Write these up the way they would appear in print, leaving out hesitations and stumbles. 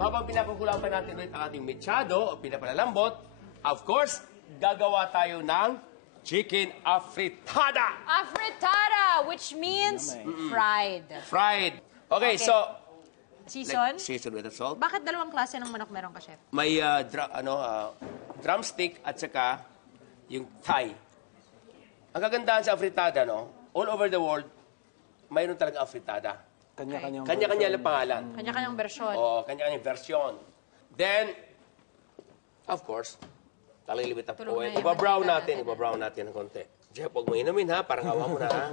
Habang pinapagulaw pa natin ulit ang ating mechado o pinapalalambot, of course, gagawa tayo ng chicken afritada. Afritada, which means fried. Fried. Okay, Okay. so... Season? Season with the salt. Bakit dalawang klase ng manok meron ka, chef? May drumstick at saka yung thigh. Ang kagandahan sa afritada, no? All over the world, mayroon talaga afritada. Kanya-kanya lang pangalan. Kanya-kanyang bersyon. Oo, kanya-kanyang version. Then, of course, a little bit of Tulog oil. na yung Iba-brown mantika natin, iba-brown natin ng konti. Jeff, huwag mo inumin ha, parang awa mo na ha.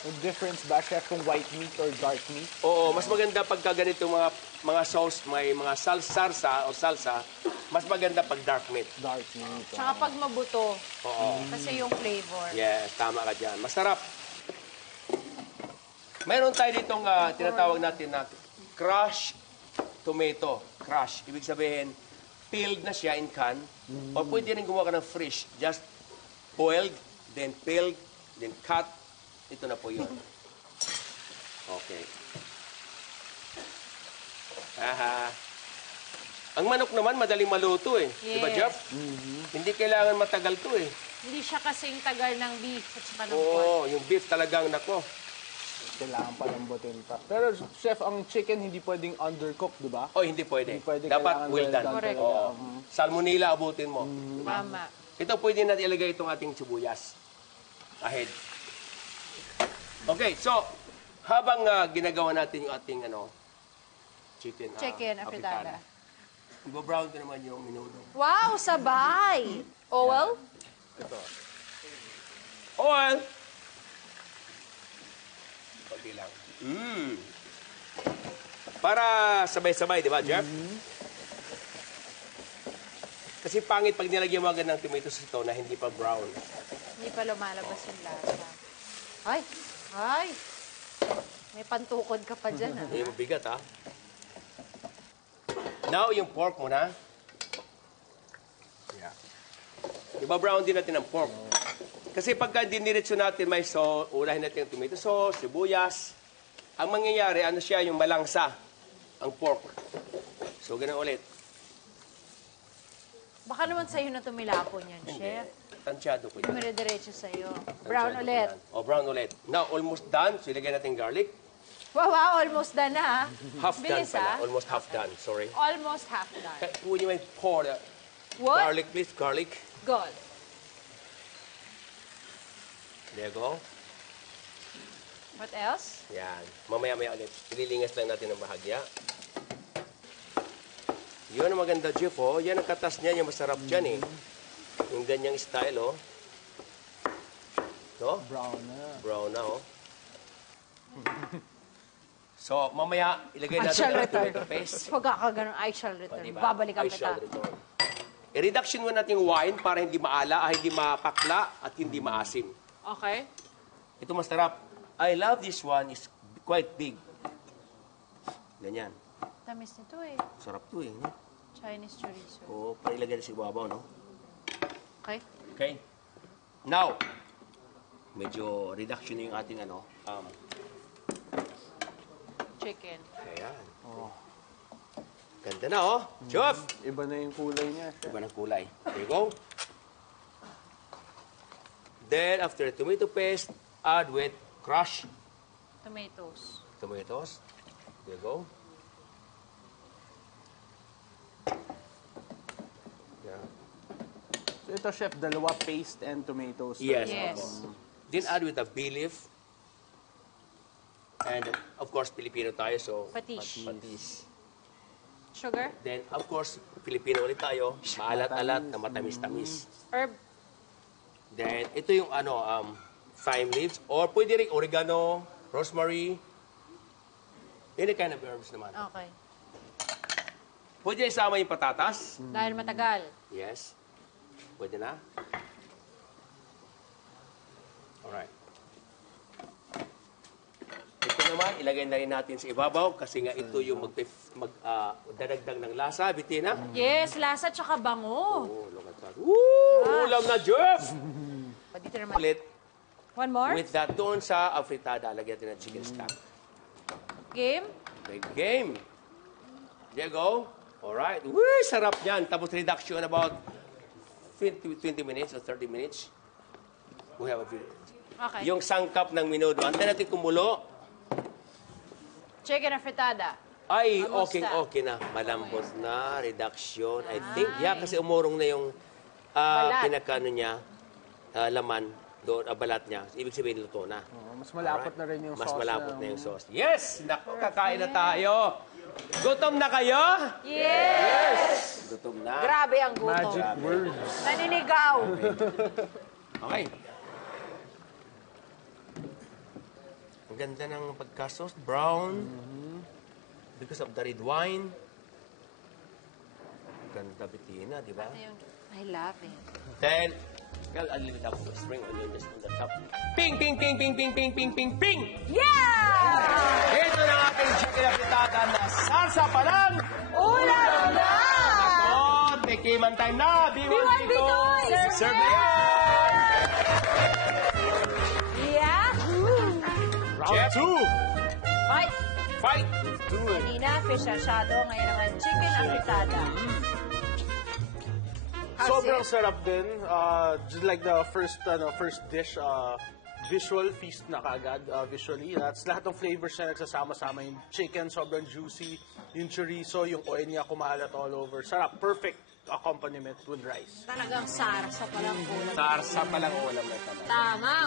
May difference ba, chef, kung white meat or dark meat? Oo, mas maganda pagka ganito mga sauce, may mga salsa o salsa, mas maganda pag dark meat. Dark meat. Tsaka pag mabuto, Oo. kasi yung flavor. Yes, tama ka dyan. Masarap. Mayroon tayo ditong tinatawag natin na crushed tomato. Crush. Ibig sabihin, peeled na siya in can. O pwede rin gumawa ka ng fresh. Just boiled, then peeled, then cut. Ito na po yun. Okay. Aha. Ang manok naman, madaling maluto eh. Yes. Diba, Jeff? Hindi kailangan matagal to eh. Hindi siya kasing tagal ng beef at saka ng pork. Oo, yung beef talagang nako. Kailangan palambutin pa. Pero, chef, ang chicken hindi pwedeng undercooked, di ba? Oh, hindi pwede. Hindi pwede, Dapat kailangan well done. Correct. Oo. Salmonella abutin mo. Tama. Ito pwede natin ilagay itong ating sibuyas. Ahead. Okay, so habang ginagawa natin yung ating chicken Afritada. Iba-brown ko naman yung minudo. Wow, sabay! Oil? Ito. Oil! Kunti lang. Para sabay-sabay, di ba, Jeff? Kasi pangit pag nilagyan mo agad ng tomatoes ito na hindi pa brown. Hindi pa lumalabas yung lasa. Ay! Ay! May pantukod ka pa dyan, ha? Hindi mo bigat, ha? Now, yung pork mo na. Yeah. Iba-brown din natin ang pork. Kasi pagka diniretso natin, may ulahin natin ang tomato sauce, sibuyas. Ang mangyayari, ano siya, yung malangsa, ang pork. So, ganun ulit. Baka naman sa'yo na tumilapon yan, chef. Tansyado ko yan. Dumire-diretso sa'yo. Brown Tansyado ko ulit. yan. O, brown ulit. Now, almost done. So, ilagay natin garlic. Wow, almost done na, ha? Half done Bilis, pala. ha? Almost half done. Sorry. Almost half done. Would you mind pour the What? garlic, please? Garlic. Good. There you go. What else? Yan. Mamaya-maya ulit. Ililingas lang natin ang bahagya. Yun ang maganda, Jeff, oh. Yan ang katas niya. Yung masarap dyan, eh. Yung ganyang style, oh. No? Brown na. Brown na, oh. So, mamaya, ilagay I natin shall ang return. tomato paste. Pag ganun, I shall return. Diba? Babalikan I kita. shall return. I-reduction mo natin yung wine para hindi maala, hindi mapakla, at hindi maasim. Okay. Ito masarap. I love this one. It's quite big. Ganyan. Tamis nito, eh. Sarap to, eh. No? Chinese chorizo. Oo, para ilagay na sa ibabaw, no? Okay. Okay. Now, medyo reduction na yung ating Chicken. ayan. Ganda na, oh. Chef! Iba na yung kulay niya, chef. Iba ng kulay. There you go. Then, after the tomato paste, add with crushed Tomatoes. tomatoes. There you go. Yeah. So ito, chef, dalawa paste and tomatoes. Yes. Yes. Then add with the bay leaf. And, of course, Filipino tayo, so... Patis. Patis. Sugar. Then, of course, Filipino ulit tayo. Maalat-alat na matamis-tamis. Herb. Then, ito yung thyme leaves. Or pwede rin oregano, rosemary. Any kind of herbs naman. Okay. Pwede isama yung patatas. Dahil matagal. Yes. Pwede na. Alright. Ito naman, ilagay na rin natin sa ibabaw kasi nga ito yung magdadagdag ng lasa. Bitina? Yes, lasa tsaka bango. Oh, look at that. Woo! Ulam na, Jeff! Dito naman. Ulit. One more? With that, doon sa afritada, lagyan natin ng chicken stock. Game? Big game. Diego? Alright. Woo, sarap niyan. Tapos reduction about 20 minutes or 30 minutes. We have a few. Okay. Yung sangkap ng minudo. Antayin natin kumulo. Chicken afritada. Ay, Kamusta? okay na. Malambot na. Reduction. I think, yeah, kasi umurong na yung Balat. pinakano niya, laman, doon, balat niya. Ibig sabihin, luto na. Mas malapot na rin yung Mas sauce. malapot na yung sauce. Yes! Naku, kakain na tayo. Gutom na kayo? Yes! Gutom na. Grabe ang Magic gutom. words. Naninigaw. Okay. Ang ganda ng pagka-sauce. Brown. Because of the red wine. Ganda bitina, di ba? I love it. Then, I'll leave it up to spring onion just on the top. Ping, ping, ping, ping, ping, ping, ping, ping, ping! Yeah! Ito na ating chicken apitada na salsa pa lang! Ulam na! At tikiman time na! B1, B2! Serve na yan! Yahoo! Round 2! Fight! Fight! Kanina, fish asado. Ngayon naman, chicken afritada. How's Sobrang it? sarap din. Just like the first dish, visual feast na kaagad visually. That's lahat ng flavors na nagsasama-sama. Yung chicken, sobrang juicy. Yung chorizo, yung oil niya kumalat all over. Sarap. Perfect accompaniment with rice. Talagang sarsa palang ulam. Sarsa pa lang ulam na talaga. Tama.